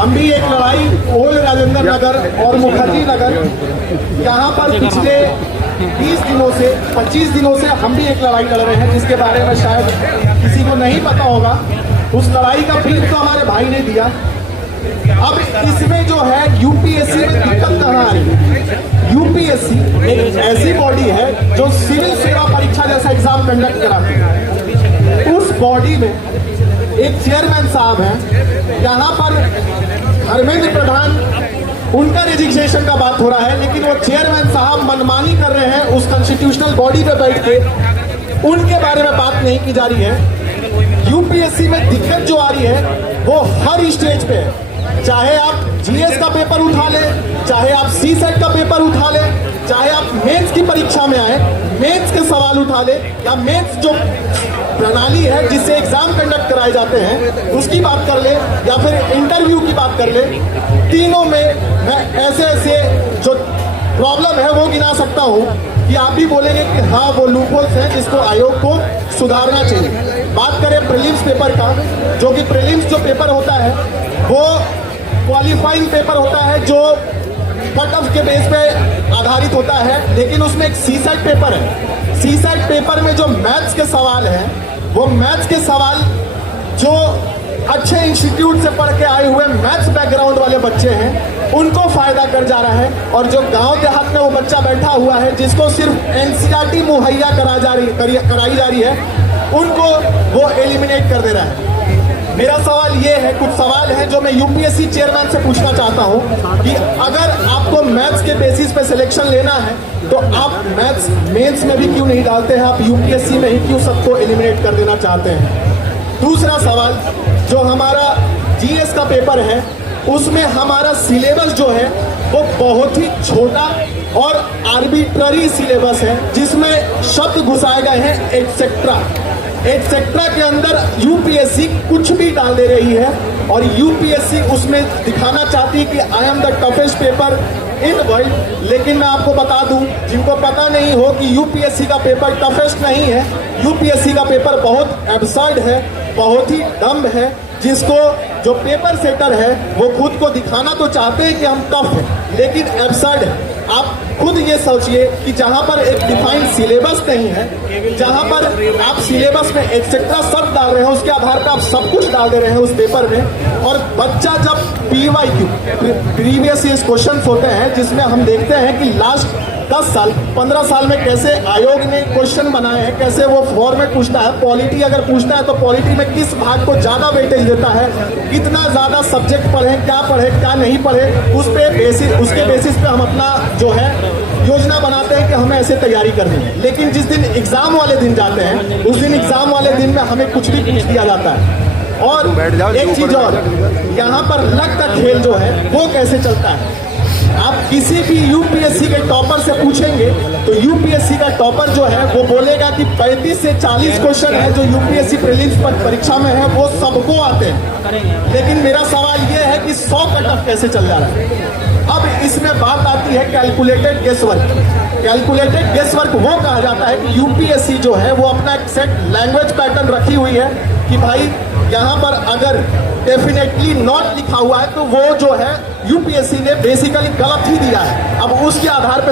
हम भी एक लड़ाई ओल्ड राजेंद्र नगर और मुखर्जी नगर, यहाँ पर पिछले 20 दिनों से 25 दिनों से हम भी एक लड़ाई लड़ रहे हैं, जिसके बारे में शायद किसी को नहीं पता होगा। उस लड़ाई का फीस तो हमारे भाई ने दिया। अब इसमें जो है यूपीएससी में दिक्कत कहाँ आ रही है? यूपीएससी एक ऐसी बॉडी है जो सिविल सेवा परीक्षा जैसा एग्जाम कंडक्ट कराती है। उस बॉडी में एक चेयरमैन साहब हैं, यहाँ पर धर्मेंद्र प्रधान, उनका रजिस्ट्रेशन का बात हो रहा है, लेकिन वो चेयरमैन साहब मनमानी कर रहे हैं उस कॉन्स्टिट्यूशनल बॉडी पे बैठ के। उनके बारे में बात नहीं की जा रही है। यूपीएससी में दिक्कत जो आ रही है वो हर स्टेज पे है। चाहे आप जीएस का पेपर उठा लें, चाहे आप सीसेट का पेपर उठा लें, चाहे आप मेंस की परीक्षा में आए, मेंस के सवाल उठा लें, या मेंस जो प्रणाली है जिससे एग्जाम कंडक्ट कराए जाते हैं उसकी बात कर ले, या फिर इंटरव्यू की बात कर ले, तीनों में मैं ऐसे ऐसे जो प्रॉब्लम है वो गिना सकता हूँ कि आप भी बोलेंगे कि हाँ वो लूपहोल्स हैं जिसको आयोग को सुधारना चाहिए। बात करें प्रीलिम्स पेपर का, जो कि प्रीलिम्स जो पेपर होता है वो क्वालिफाइंग पेपर होता है जो कट ऑफ के बेस पे आधारित होता है, लेकिन उसमें एक सीसेट पेपर है। सीसेट पेपर में जो मैथ्स के सवाल हैं, वो मैथ्स के सवाल जो अच्छे इंस्टीट्यूट से पढ़ के आए हुए मैथ्स बैकग्राउंड वाले बच्चे हैं उनको फायदा कर जा रहा है, और जो गांव देहात में वो बच्चा बैठा हुआ है जिसको सिर्फ एनसीईआरटी मुहैया कराई जा रही है, उनको वो एलिमिनेट कर दे रहा है। मेरा सवाल ये है, कुछ सवाल है जो मैं यूपीएससी चेयरमैन से पूछना चाहता हूं कि अगर आपको मैथ्स के बेसिस पे सिलेक्शन लेना है तो आप मैथ्स मेंस में भी क्यों नहीं डालते हैं? आप यूपीएससी में ही क्यों सबको एलिमिनेट कर देना चाहते हैं? दूसरा सवाल, जो हमारा जीएस का पेपर है उसमें हमारा सिलेबस जो है वो बहुत ही छोटा और आर्बिट्ररी सिलेबस है, जिसमें शब्द घुसाए गए हैं एटसेट्रा के अंदर यूपीएससी कुछ भी डाल दे रही है, और यूपीएससी उसमें दिखाना चाहती है कि I am the toughest paper in world. लेकिन मैं आपको बता दूं, जिनको पता नहीं हो, कि यूपीएससी का पेपर टफेस्ट नहीं है। यूपीएससी का पेपर बहुत एब्सर्ड है, बहुत ही डम्ब है, जिसको जो पेपर सेटर है वो खुद को दिखाना तो चाहते हैं कि हम टफ हैं, लेकिन एब्सर्ड है। आप खुद ये सोचिए कि जहां पर एक डिफाइंड सिलेबस नहीं है, जहां पर आप सिलेबस में एटसेट्रा शब्द डाल रहे हैं, उसके आधार पर आप सब कुछ डाल दे रहे हैं उस पेपर में, और बच्चा जब पीवाईक्यू प्रीवियस ईयर क्वेश्चन होते हैं जिसमें हम देखते हैं कि लास्ट 10 साल 15 साल में कैसे आयोग ने क्वेश्चन बनाए हैं, कैसे वो फॉर्मेट पूछता है। पॉलिटी अगर पूछता है तो पॉलिटी में किस भाग को ज्यादा वेटेज देता है, कितना ज्यादा सब्जेक्ट पढ़े, क्या नहीं पढ़े, उसके बेसिस पे हम अपना जो है योजना बनाते हैं कि हमें ऐसे तैयारी करनी है। लेकिन जिस दिन एग्जाम वाले दिन जाते हैं उस दिन एग्जाम वाले दिन में हमें कुछ भी पूछ दिया जाता है। और एक चीज और, यहाँ पर लक का खेल जो है वो कैसे चलता है? आप किसी भी यूपीएससी के टॉपर से पूछेंगे तो यूपीएससी का टॉपर जो है वो बोलेगा कि 35 से 40 क्वेश्चन है जो यूपीएससी प्रीलिम्स परीक्षा में है वो सबको आते हैं। लेकिन मेरा सवाल ये है कि 100 कट ऑफ कैसे चल जा रहा है? अब इसमें बात आती है कैलकुलेटेड गेसवर्क। कैलकुलेटेड गेसवर्क वो कहा जाता है कि यूपीएससी जो है वो अपना एक सेट लैंग्वेज पैटर्न रखी हुई है कि भाई यहाँ पर अगर डेफिनेटली नॉट लिखा हुआ है तो वो जो है यूपीएससी ने बेसिकली गलत ही दिया है। अब उसके आधार पर